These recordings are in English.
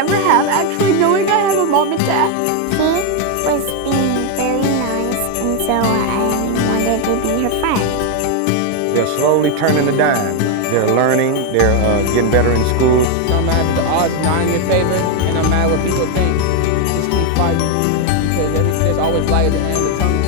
ever have, actually knowing I have a mom and dad. He was being very nice, and so I wanted to be her friend. They're slowly turning the dime. They're learning, they're getting better in school. No matter if the odds are not in your favor, and no matter what people think, just keep fighting, because there's always light at the end of the tunnel.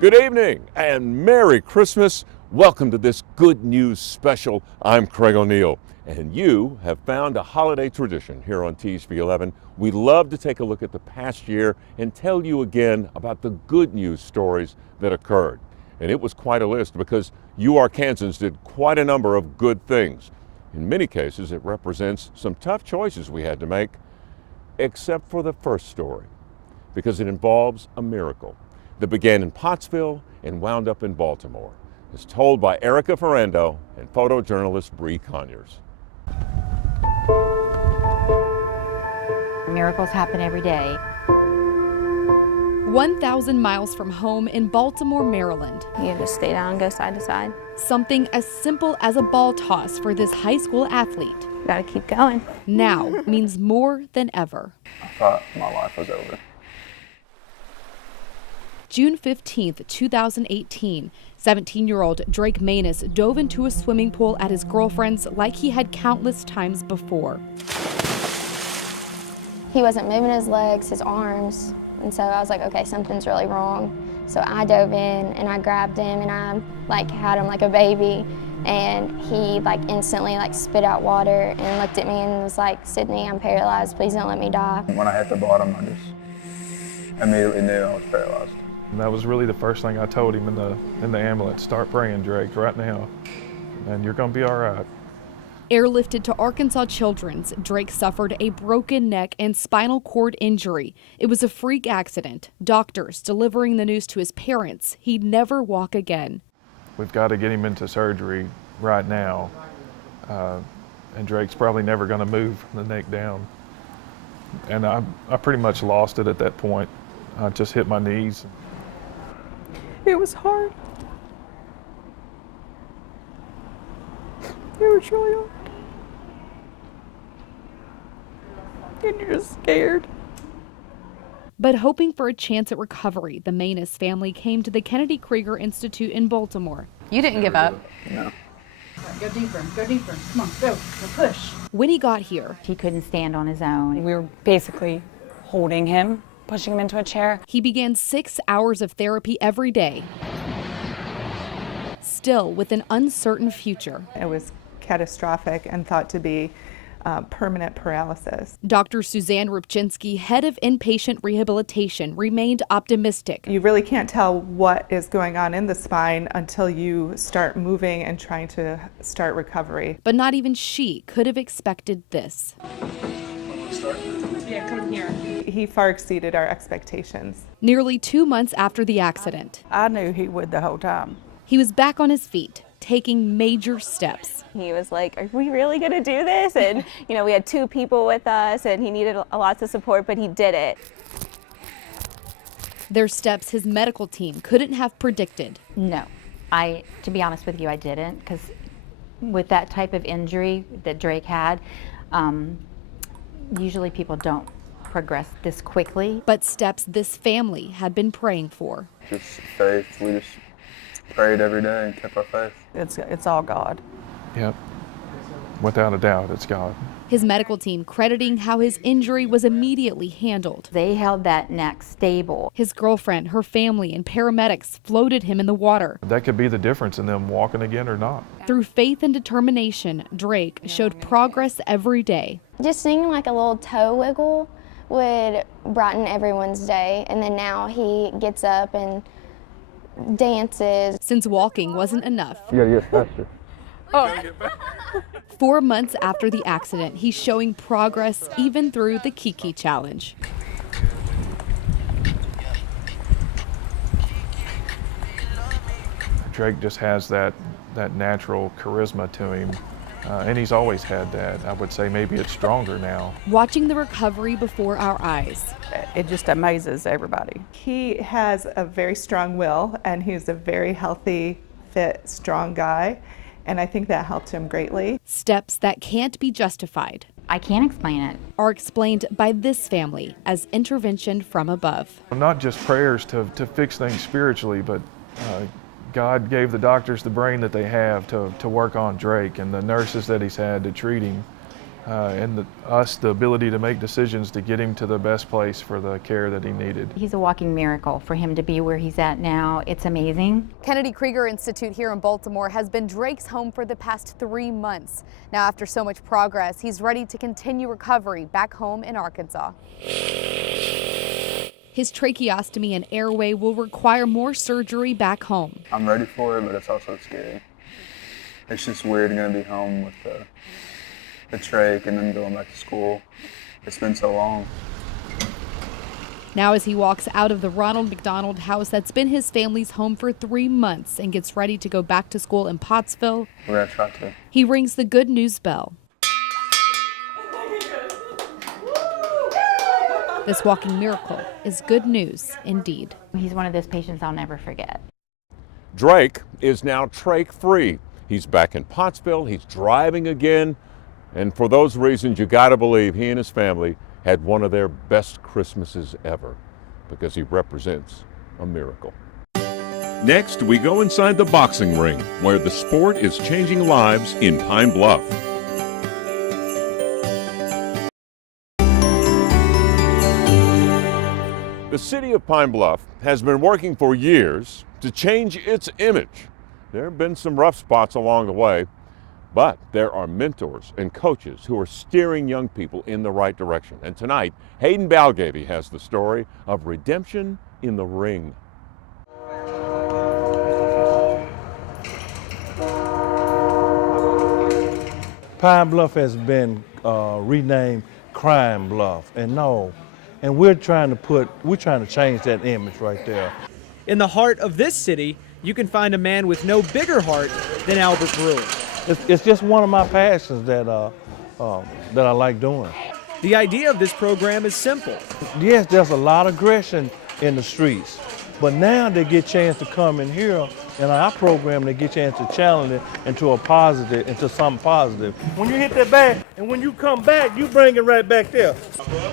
Good evening and Merry Christmas. Welcome to this Good News Special. I'm Craig O'Neill, and you have found a holiday tradition here on THV11. We love to take a look at the past year and tell you again about the good news stories that occurred. And it was quite a list because you Arkansans did quite a number of good things. In many cases, it represents some tough choices we had to make, except for the first story, because it involves a miracle that began in Pottsville and wound up in Baltimore. It's told by Erica Ferrando and photojournalist Bree Conyers. Miracles happen every day. 1,000 miles from home in Baltimore, Maryland. You just stay down and go side to side. Something as simple as a ball toss for this high school athlete. You gotta keep going. Now means more than ever. I thought my life was over. June 15th, 2018, 17-year-old Drake Manus dove into a swimming pool at his girlfriend's like he had countless times before. He wasn't moving his legs, his arms, and so I was like, okay, something's really wrong. So I dove in and I grabbed him and I had him like a baby, and he instantly spit out water and looked at me and was like, Sydney, I'm paralyzed, please don't let me die. When I hit the bottom, I just immediately knew I was paralyzed. And that was really the first thing I told him in the ambulance. Start praying, Drake, right now, and you're gonna be all right. Airlifted to Arkansas Children's, Drake suffered a broken neck and spinal cord injury. It was a freak accident. Doctors delivering the news to his parents he'd never walk again. We've got to get him into surgery right now, and Drake's probably never gonna move from the neck down. And I pretty much lost it at that point. I just hit my knees. It was hard. It was really hard. And you're just scared. But hoping for a chance at recovery, the Manus family came to the Kennedy Krieger Institute in Baltimore. You didn't give up. No. Go deeper, come on, go push. When he got here, He couldn't stand on his own. We were basically holding him, pushing him into a chair. he began 6 hours of therapy every day, still with an uncertain future. It was catastrophic and thought to be permanent paralysis. Dr. Suzanne Rupczynski, head of inpatient rehabilitation, remained optimistic. You really can't tell what is going on in the spine until you start moving and trying to start recovery. But not even she could have expected this. Yeah, come here. He far exceeded our expectations. Nearly 2 months after the accident, I knew he would the whole time. he was back on his feet, taking major steps. He was like, are we really gonna do this? And we had 2 people with us and he needed lots of support, but he did it. Their steps his medical team couldn't have predicted. No, to be honest with you, I didn't, because with that type of injury that Drake had, usually people don't progress this quickly. But steps this family had been praying for. Just faith. We just prayed every day and kept our faith. It's all God. Yep, without a doubt, it's God. His medical team crediting how his injury was immediately handled. They held that neck stable. His girlfriend, her family, and paramedics floated him in the water. That could be the difference in them walking again or not. Through faith and determination, Drake showed progress every day. Just seeing a little toe wiggle would brighten everyone's day, and then now he gets up and dances. Since walking wasn't enough, You gotta get faster. 4 months after the accident, he's showing progress even through the Kiki Challenge. Drake just has that natural charisma to him, and he's always had that. I would say maybe it's stronger now. Watching the recovery before our eyes. It just amazes everybody. He has a very strong will, and he's a very healthy, fit, strong guy. And I think that helped him greatly. Steps that can't be justified I can't explain it. are explained by this family as intervention from above. Not just prayers to fix things spiritually, but God gave the doctors the brain that they have to work on Drake, and the nurses that he's had to treat him, and us the ability to make decisions to get him to the best place for the care that he needed. He's a walking miracle. For him to be where he's at now, it's amazing. Kennedy Krieger Institute here in Baltimore has been Drake's home for the past 3 months. Now, after so much progress, he's ready to continue recovery back home in Arkansas. His tracheostomy and airway will require more surgery back home. I'm ready for it, but it's also scary. It's just weird going to be home with the trach and then going back to school. It's been so long. Now as he walks out of the Ronald McDonald house that's been his family's home for 3 months and gets ready to go back to school in Pottsville, We're going to try to. he rings the good news bell. This walking miracle is good news indeed. He's one of those patients I'll never forget. Drake is now trach-free. He's back in Pottsville, he's driving again, and for those reasons, you gotta believe he and his family had one of their best Christmases ever, because he represents a miracle. Next, we go inside the boxing ring, where the sport is changing lives in Pine Bluff. The city of Pine Bluff has been working for years to change its image. There have been some rough spots along the way, but there are mentors and coaches who are steering young people in the right direction. And tonight, Hayden Balgavy has the story of redemption in the ring. Pine Bluff has been renamed Crime Bluff, and we're trying to change that image right there. In the heart of this city, you can find a man with no bigger heart than Albert Brewer. It's just one of my passions that I like doing. The idea of this program is simple. Yes, there's a lot of aggression in the streets, but now they get a chance to come in here, and our program they get a chance to challenge it into something positive. When you hit that bag, and when you come back, you bring it right back there.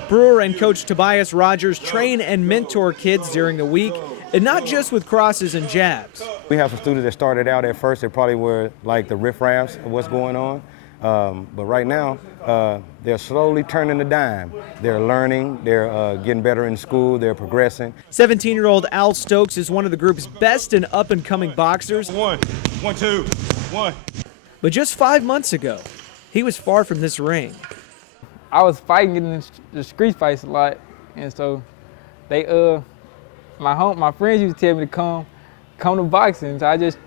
Brewer and Coach Tobias Rogers train and mentor kids during the week, and not just with crosses and jabs. We have some students that started out at first, they probably were like the riffraffs of what's going on. But right now, they're slowly turning the dime. They're learning, they're getting better in school, they're progressing. 17-year-old Al Stokes is one of the group's best and up-and-coming boxers. 1, 2, 1. But just 5 months ago, he was far from this ring. I was fighting in the street fights a lot, and so they my friends used to tell me to come to boxing. So I just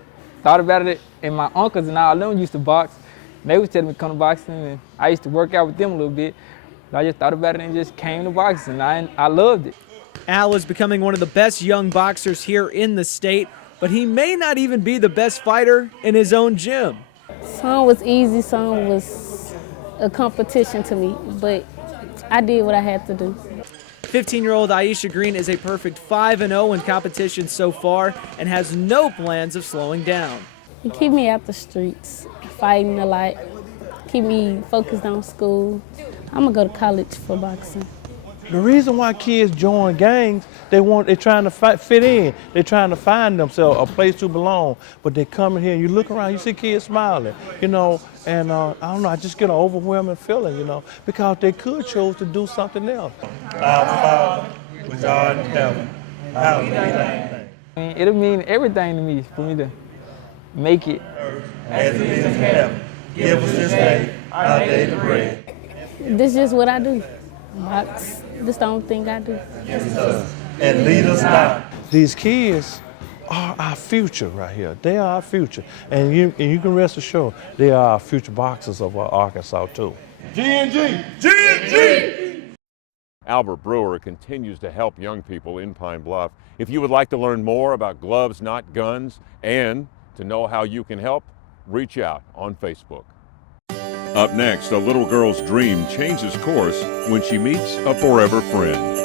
thought about it, and my uncles and all of them used to box. They was telling me to come to boxing, and I used to work out with them a little bit. But I just thought about it and just came to boxing. I loved it. Al is becoming one of the best young boxers here in the state, but he may not even be the best fighter in his own gym. Some was easy, some was a competition to me, but I did what I had to do. 15-year-old Aisha Green is a perfect 5-0 in competition so far and has no plans of slowing down. It keep me out the streets, fighting a lot, keep me focused on school. I'm gonna go to college for boxing. The reason why kids join gangs, they're trying to fit in. They're trying to find themselves a place to belong. But they come in here and you look around, you see kids smiling, and I don't know, I just get an overwhelming feeling, because they could choose to do something else. Our Father, which art in heaven, hallowed be thy name. It'll mean everything to me for me to make it. As it is in heaven, give us this day our daily bread. This is just what I do. Box. This is the only thing I do. And lead us not. These kids are our future right here. They are our future. And you can rest assured, they are our future boxers of Arkansas too. G&G! G&G! Albert Brewer continues to help young people in Pine Bluff. If you would like to learn more about Gloves Not Guns and to know how you can help, reach out on Facebook. Up next, a little girl's dream changes course when she meets a forever friend.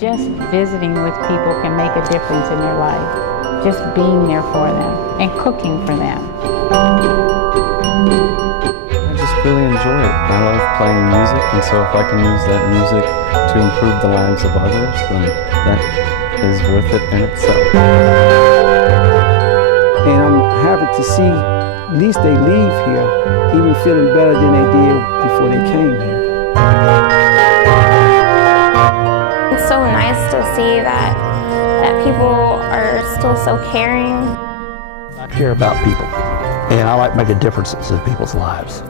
Just visiting with people can make a difference in their life. just being there for them and cooking for them. I just really enjoy it. I love playing music, and so if I can use that music to improve the lives of others, then that is worth it in itself. And I'm happy to see at least they leave here even feeling better than they did before they came here. It's so nice to see that people are still so caring. I care about people, and I like making differences in people's lives.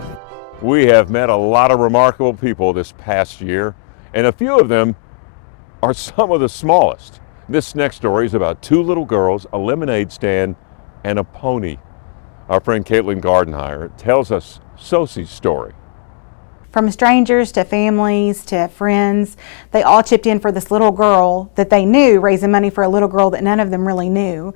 We have met a lot of remarkable people this past year, and a few of them are some of the smallest. This next story is about two little girls, a lemonade stand, and a pony. Our friend Caitlin Gardenhire tells us Sosie's story. From strangers to families to friends, they all chipped in for this little girl that they knew, raising money for a little girl that none of them really knew.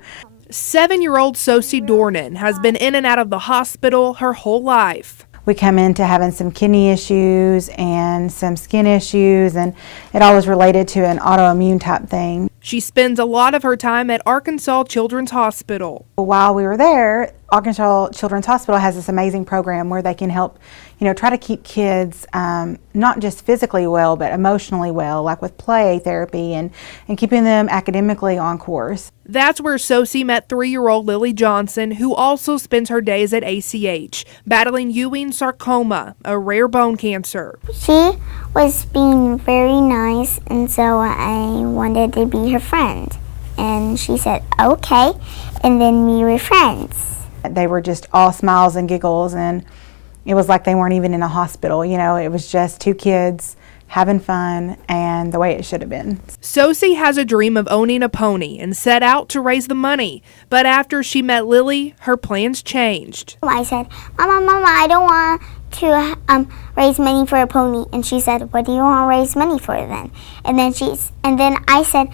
7-year-old Sosie Dornan has been in and out of the hospital her whole life. We come into having some kidney issues and some skin issues, and it all was related to an autoimmune type thing. She spends a lot of her time at Arkansas Children's Hospital. While we were there, Arkansas Children's Hospital has this amazing program where they can help, try to keep kids not just physically well, but emotionally well, like with play therapy and keeping them academically on course. That's where Sosie met 3-year-old Lily Johnston, who also spends her days at ACH, battling Ewing sarcoma, a rare bone cancer. She was being very nice, and so I wanted to be her friend. And she said, okay, and then we were friends. They were just all smiles and giggles, and it was like they weren't even in a hospital. It was just two kids having fun and the way it should have been. Sosie has a dream of owning a pony and set out to raise the money. But after she met Lily, her plans changed. I said, Mama, I don't want to raise money for a pony. And she said, what do you want to raise money for then? And then I said,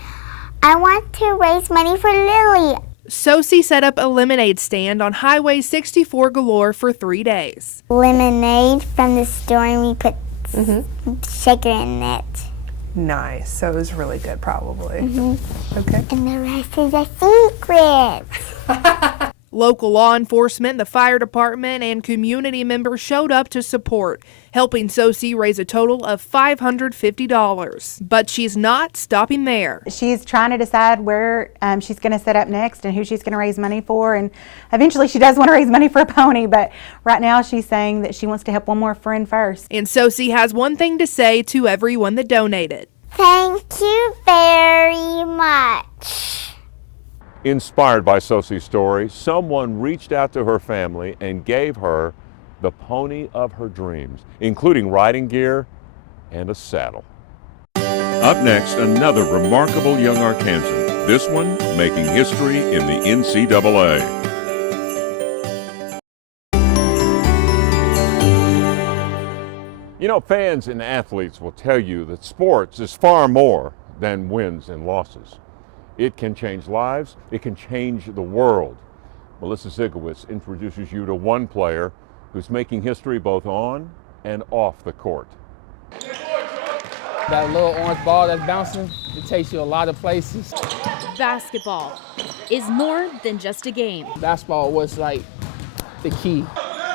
I want to raise money for Lily. Sosie set up a lemonade stand on Highway 64 Galore for 3 days. Lemonade from the store, and we put sugar in it. Nice. So it was really good, probably. Okay. And the rest is a secret. Local law enforcement, the fire department, and community members showed up to support, helping Sosie raise a total of $550. But she's not stopping there. She's trying to decide where she's going to set up next and who she's going to raise money for. And eventually she does want to raise money for a pony, but right now she's saying that she wants to help one more friend first. And Sosie has one thing to say to everyone that donated. Thank you very much. Inspired by Sosie's story, someone reached out to her family and gave her the pony of her dreams, including riding gear and a saddle. Up next, another remarkable young Arkansan, this one making history in the NCAA. Fans and athletes will tell you that sports is far more than wins and losses. It can change lives. It can change the world. Melissa Zigowitz introduces you to one player who's making history both on and off the court. That little orange ball that's bouncing, it takes you a lot of places. Basketball is more than just a game. Basketball was like the key.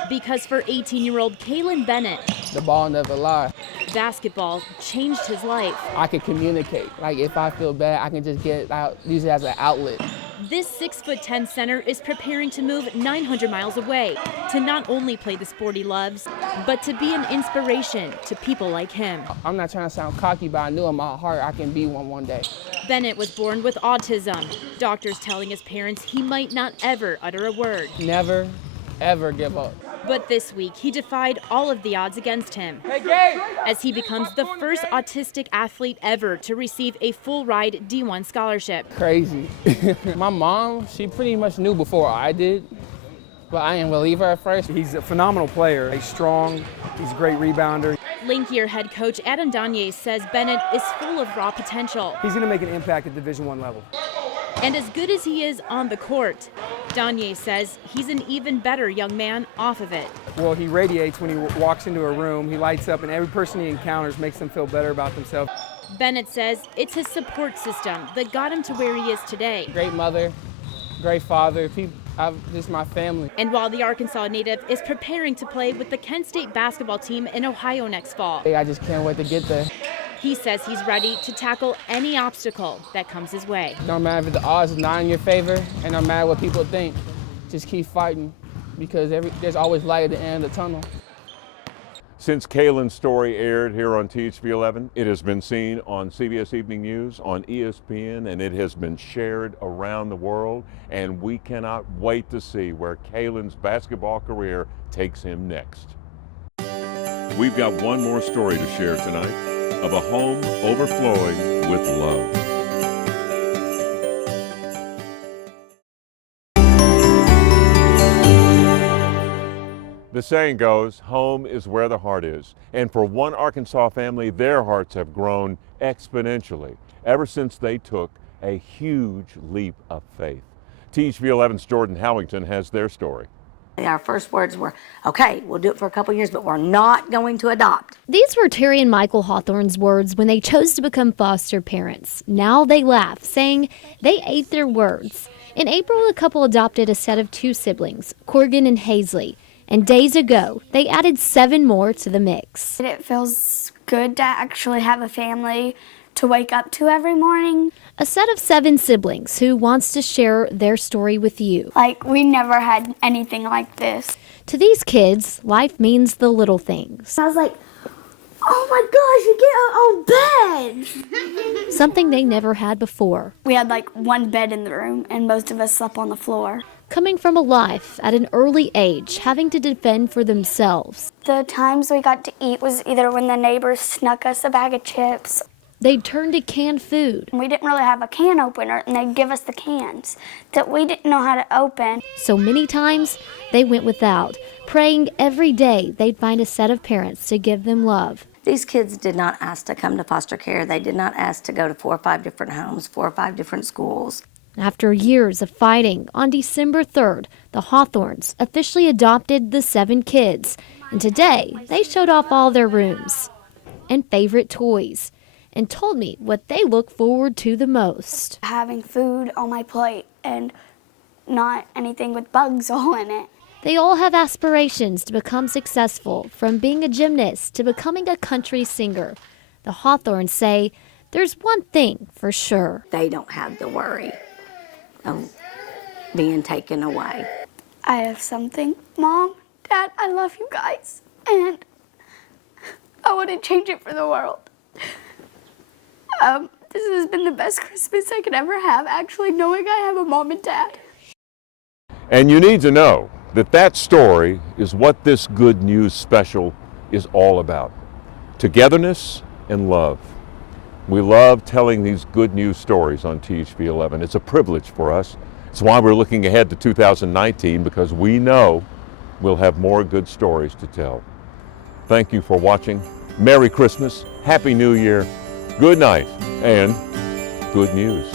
Because for 18-year-old Kalen Bennett, the ball never lied. Basketball changed his life. I can communicate. Like if I feel bad, I can just get it out, use it as an outlet. This 6'10" center is preparing to move 900 miles away to not only play the sport he loves, but to be an inspiration to people like him. I'm not trying to sound cocky, but I knew in my heart I can be one day. Bennett was born with autism. Doctors telling his parents he might not ever utter a word. Never, ever give up. But this week, he defied all of the odds against him as he becomes the first autistic athlete ever to receive a full-ride D1 scholarship. Crazy. My mom, she pretty much knew before I did, but I didn't believe her at first. He's a phenomenal player. He's strong. He's a great rebounder. Linkier head coach Adam Danye says Bennett is full of raw potential. He's going to make an impact at Division I level. And as good as he is on the court, Danye says he's an even better young man off of it. Well, he radiates when he walks into a room. He lights up, and every person he encounters makes them feel better about themselves. Bennett says it's his support system that got him to where he is today. Great mother, great father. Just my family. And while the Arkansas native is preparing to play with the Kent State basketball team in Ohio next fall, I just can't wait to get there. he says he's ready to tackle any obstacle that comes his way. No matter if the odds is not in your favor, and no matter what people think, just keep fighting, because there's always light at the end of the tunnel. Since Kaylin's story aired here on THV11, it has been seen on CBS Evening News, on ESPN, and it has been shared around the world. And we cannot wait to see where Kaylin's basketball career takes him next. We've got one more story to share tonight of a home overflowing with love. The saying goes, home is where the heart is. And for one Arkansas family, their hearts have grown exponentially ever since they took a huge leap of faith. THV11's Jordan Howington has their story. Our first words were, okay, we'll do it for a couple years, but we're not going to adopt. These were Terry and Michael Hawthorne's words when they chose to become foster parents. Now they laugh, saying they ate their words. In April, the couple adopted a set of 2 siblings, Corgan and Hazley. And days ago, they added 7 more to the mix. It feels good to actually have a family to wake up to every morning. A set of 7 siblings who wants to share their story with you. Like, we never had anything like this. To these kids, life means the little things. I was like, oh my gosh, you get our own bed! Something they never had before. We had like one bed in the room, and most of us slept on the floor. Coming from a life at an early age, having to defend for themselves. The times we got to eat was either when the neighbors snuck us a bag of chips. They'd turn to canned food. We didn't really have a can opener, and they'd give us the cans that we didn't know how to open. So many times, they went without, praying every day they'd find a set of parents to give them love. These kids did not ask to come to foster care. They did not ask to go to 4 or 5 different homes, 4 or 5 different schools. After years of fighting, on December 3rd, the Hawthornes officially adopted the 7 kids. And today, they showed off all their rooms and favorite toys and told me what they look forward to the most. Having food on my plate and not anything with bugs all in it. They all have aspirations to become successful, from being a gymnast to becoming a country singer. The Hawthornes say there's one thing for sure. They don't have the worry of being taken away. I have something. Mom, Dad, I love you guys. And I wouldn't change it for the world. This has been the best Christmas I could ever have, actually, knowing I have a mom and dad. And you need to know that that story is what this good news special is all about. Togetherness and love. We love telling these good news stories on THV11. It's a privilege for us. It's why we're looking ahead to 2019, because we know we'll have more good stories to tell. Thank you for watching. Merry Christmas, Happy New Year, good night, and good news.